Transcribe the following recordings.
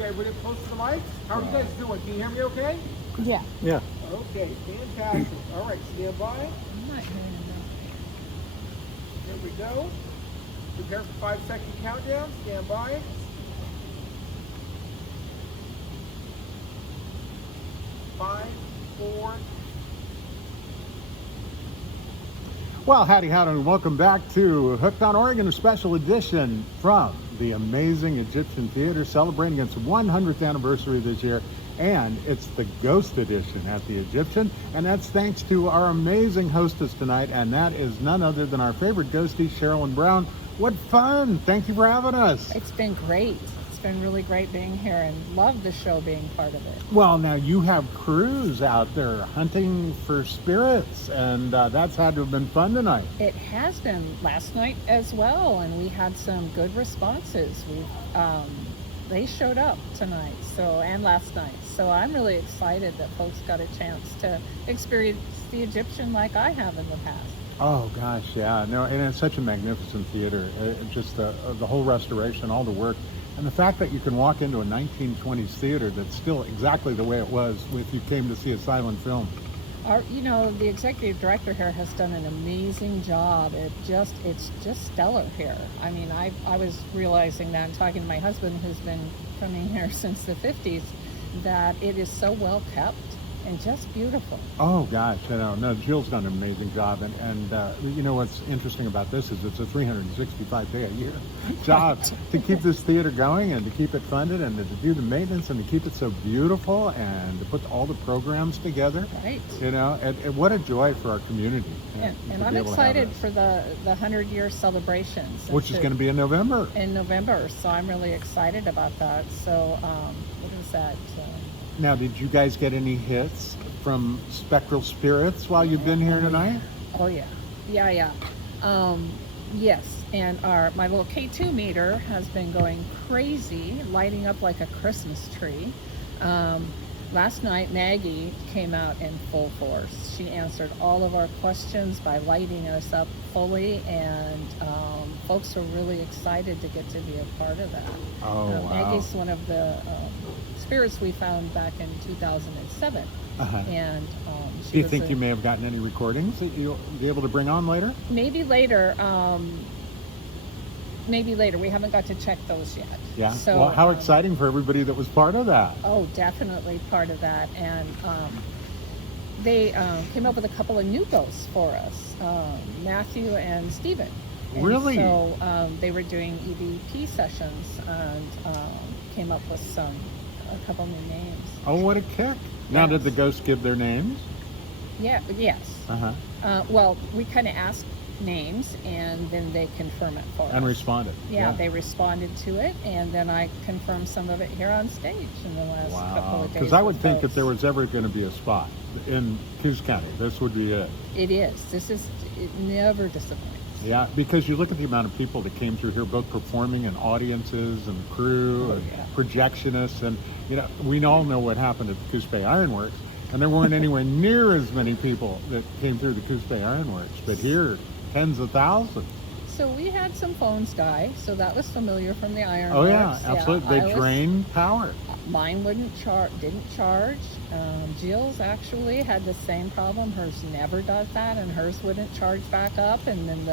guys really close to the mics? How are you guys doing? Can you hear me okay? Yeah. Yeah. Okay, fantastic. All right, stand by. I'm not hearing enough. Here we go. Prepare for 5-second countdown. Stand by. 5, 4. Well, howdy, and welcome back to Hooked on Oregon, a special edition from the amazing Egyptian Theater, celebrating its 100th anniversary this year, and it's the Ghost Edition at the Egyptian, and that's thanks to our amazing hostess tonight, and that is none other than our favorite ghostie, Sherilyn Brown. What fun! Thank you for having us. It's been great. It's been really great being here and love the show being part of it. Well, now you have crews out there hunting for spirits, and that's had to have been fun tonight. It has been last night as well, and we had some good responses. They showed up tonight, and last night. So I'm really excited that folks got a chance to experience the Egyptian like I have in the past. Oh gosh, yeah, no, and it's such a magnificent theater. Just the whole restoration, all the work, and the fact that you can walk into a 1920s theater that's still exactly the way it was if you came to see a silent film. The executive director here has done an amazing job. It's just stellar here. I mean, I was realizing that, and talking to my husband, who's been coming here since the 50s, that it is so well kept and just beautiful. Oh gosh, no, Jill's done an amazing job, and you know what's interesting about this is it's a 365-day-a-year job to keep this theater going and to keep it funded and to do the maintenance and to keep it so beautiful and to put all the programs together. Right. And what a joy for our community. And I'm excited for the 100-year celebrations, which is going to be in November. So I'm really excited about that. So what is that? Now, did you guys get any hits from spectral spirits while you've been here tonight? Oh yeah. Yes, and my little K2 meter has been going crazy, lighting up like a Christmas tree. Last night, Maggie came out in full force. She answered all of our questions by lighting us up fully, and folks are really excited to get to be a part of that. Oh, wow. Maggie's one of the spirits we found back in 2007. And do you think you may have gotten any recordings that you'll be able to bring on later? Maybe later. We haven't got to check those yet. Yeah. So, well, how exciting for everybody that was part of that. Oh, definitely part of that. And they came up with a couple of new ghosts for us, Matthew and Stephen. And really? So they were doing EVP sessions and came up with a couple new names. Oh, what a kick. Now, did the ghosts give their names? Yeah. Yes. Well, we kind of asked names, and then they confirm it for us. And responded. Yeah, they responded to it, and then I confirmed some of it here on stage in the last couple of days. Because I would think if there was ever going to be a spot in Coos County, this would be it. It is. It never disappoints. Yeah, because you look at the amount of people that came through here, both performing and audiences and crew and projectionists, and we all know what happened at the Coos Bay Ironworks, and there weren't anywhere near as many people that came through the Coos Bay Ironworks, but here, tens of thousands. So we had some phones die, so that was familiar from the Ironworks. Oh yeah, absolutely. They drain power. Mine didn't charge. Jill's actually had the same problem. Hers never does that, and hers wouldn't charge back up. And then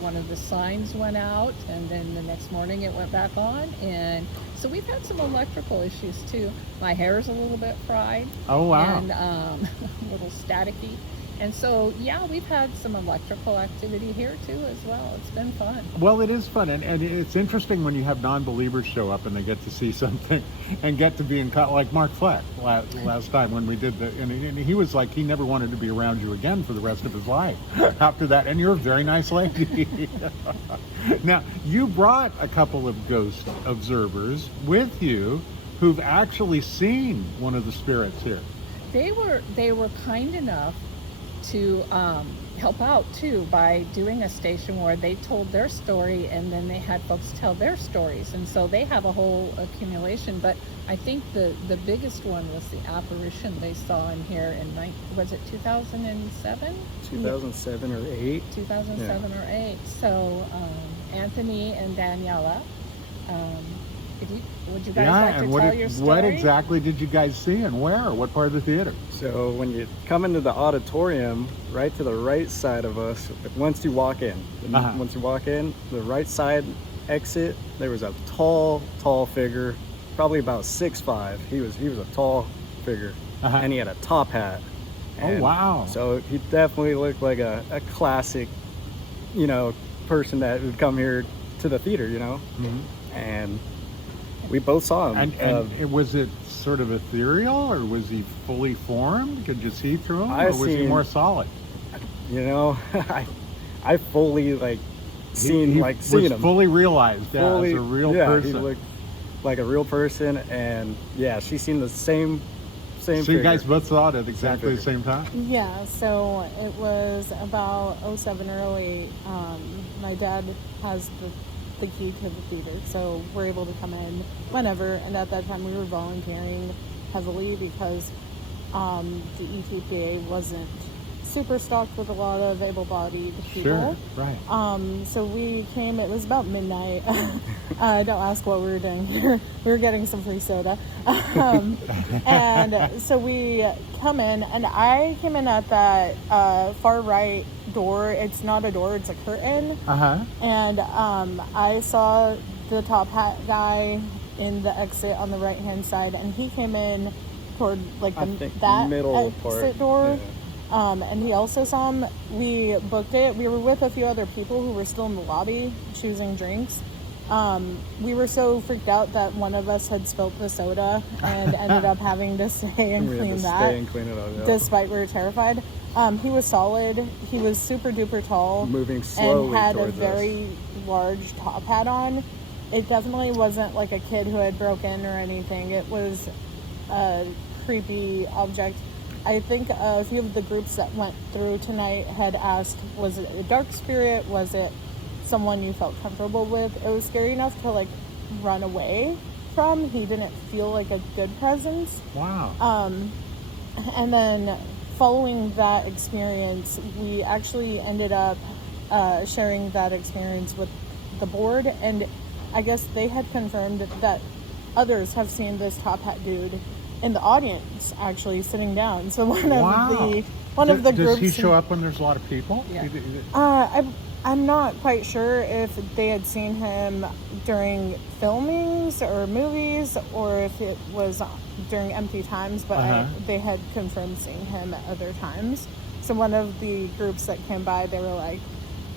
one of the signs went out, and then the next morning it went back on. And so we've had some electrical issues too. My hair's a little bit fried. Oh wow. And a little staticky. And so, we've had some electrical activity here too as well. It's been fun. Well, it is fun, and it's interesting when you have non-believers show up and they get to see something and get to be in like Mark Fleck last time when we did and he was like he never wanted to be around you again for the rest of his life after that. And you're a very nice lady. Now, you brought a couple of ghost observers with you who've actually seen one of the spirits here. They were kind enough to help out too by doing a station where they told their story, and then they had folks tell their stories, and so they have a whole accumulation. But I think the biggest one was the apparition they saw in here in 2007? 2007 or 8. 2007 or 8. So Anthony and Daniela, if Would you guys Yeah, like to and tell your story? what exactly did you guys see and where? What part of the theater? So when you come into the auditorium, right to the right side of us, once you walk in, the right side exit, there was a tall figure, probably about 6'5". He was a tall figure, and he had a top hat. Oh, And wow. So he definitely looked like a classic, person that would come here to the theater, and we both saw him. And was it sort of ethereal, or was he fully formed? Could you see through him, or was he more solid? I fully seen he him fully realized as a real person. He looked like a real person, and yeah, she seemed the same. So you guys both saw it at exactly the same time? Yeah, so it was about 07 or 08. My dad has the key to the theater, so we're able to come in whenever. And at that time, we were volunteering heavily because the ETPA wasn't super stocked with a lot of able-bodied people. Sure, right. So we came, it was about midnight. Don't ask what we were doing here. We were getting some free soda. And so we come in, and I came in at that far right door. It's not a door, it's a curtain. And I saw the top hat guy in the exit on the right-hand side, and he came in toward that middle exit part. door. Yeah. And he also saw him. We booked it. We were with a few other people who were still in the lobby choosing drinks. We were so freaked out that one of us had spilt the soda and ended up having to stay and We had clean to that. stay and clean it up, yeah. Despite we were terrified. He was solid. He was super duper tall. Moving slowly and had a towards very large top hat on. It definitely wasn't like a kid who had broken or anything. It was a creepy object. I think a few of the groups that went through tonight had asked, was it a dark spirit? Was it someone you felt comfortable with? It was scary enough to run away from. He didn't feel like a good presence. Wow. And then following that experience, we actually ended up sharing that experience with the board, and I guess they had confirmed that others have seen this top hat dude in the audience, actually sitting down. So one of the groups. Does he show up when there's a lot of people? Yeah. I'm not quite sure if they had seen him during filmings or movies, or if it was during empty times, but they had confirmed seeing him at other times. So one of the groups that came by, they were like,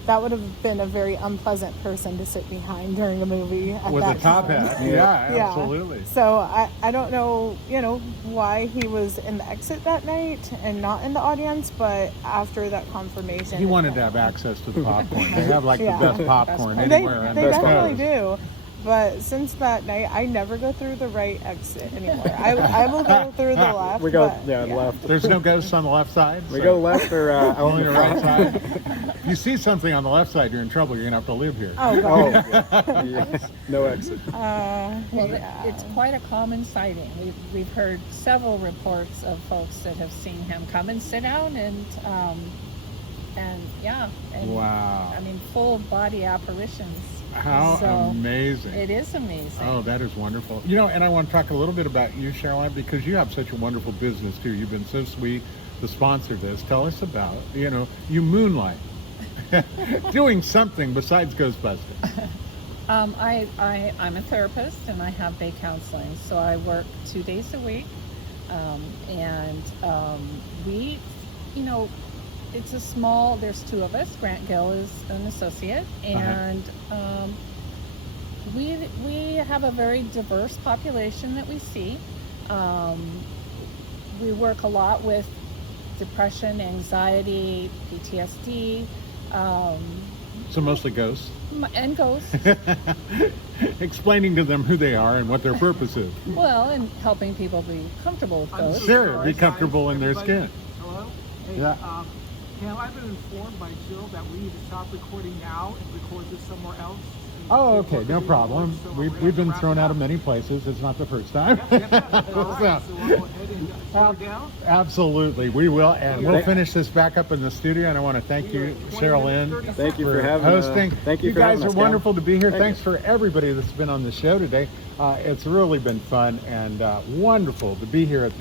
that would have been a very unpleasant person to sit behind during a movie at with that a top time. hat. Yeah, absolutely. So I don't know, why he was in the exit that night and not in the audience, but after that confirmation, He wanted to have access to the popcorn. They have the best popcorn They anywhere. they definitely do. But since that night, I never go through the right exit anymore. I will go through the left. We go, but, left. There's no ghosts on the left side? We go left or only the right side? If you see something on the left side, you're in trouble. You're going to have to live here. Oh, God. Yes. No exit. It's quite a common sighting. We've heard several reports of folks that have seen him come and sit down and wow. I mean, full body apparitions. How amazing. It is amazing. Oh, that is wonderful. And I want to talk a little bit about you, Caroline, because you have such a wonderful business too. You've been so sweet to sponsor this. Tell us about, you moonlight doing something besides Ghostbusters. I'm a therapist, and I have day counseling, so I work 2 days a week, we, it's a small, there's two of us. Grant Gill is an associate, and we have a very diverse population that we see. We work a lot with depression, anxiety, PTSD. So mostly ghosts. And ghosts. Explaining to them who they are and what their purpose is. Well, and helping people be comfortable with ghosts. Sure, be comfortable in their skin. Hello? Hey, Yeah. I've been informed by Jill that we need to stop recording now and record this somewhere else. Oh, okay, no problem. We've been thrown out of many places. It's not the first time. All right, so I'll go ahead and So we're down. Absolutely, we will, and we'll finish this back up in the studio. And I want to thank you, Cheryl Lynn, Thank you for having hosting. Thank you for guys having are us, Cal. wonderful to be here. Thank Thanks for everybody that's been on the show today. It's really been fun and wonderful to be here at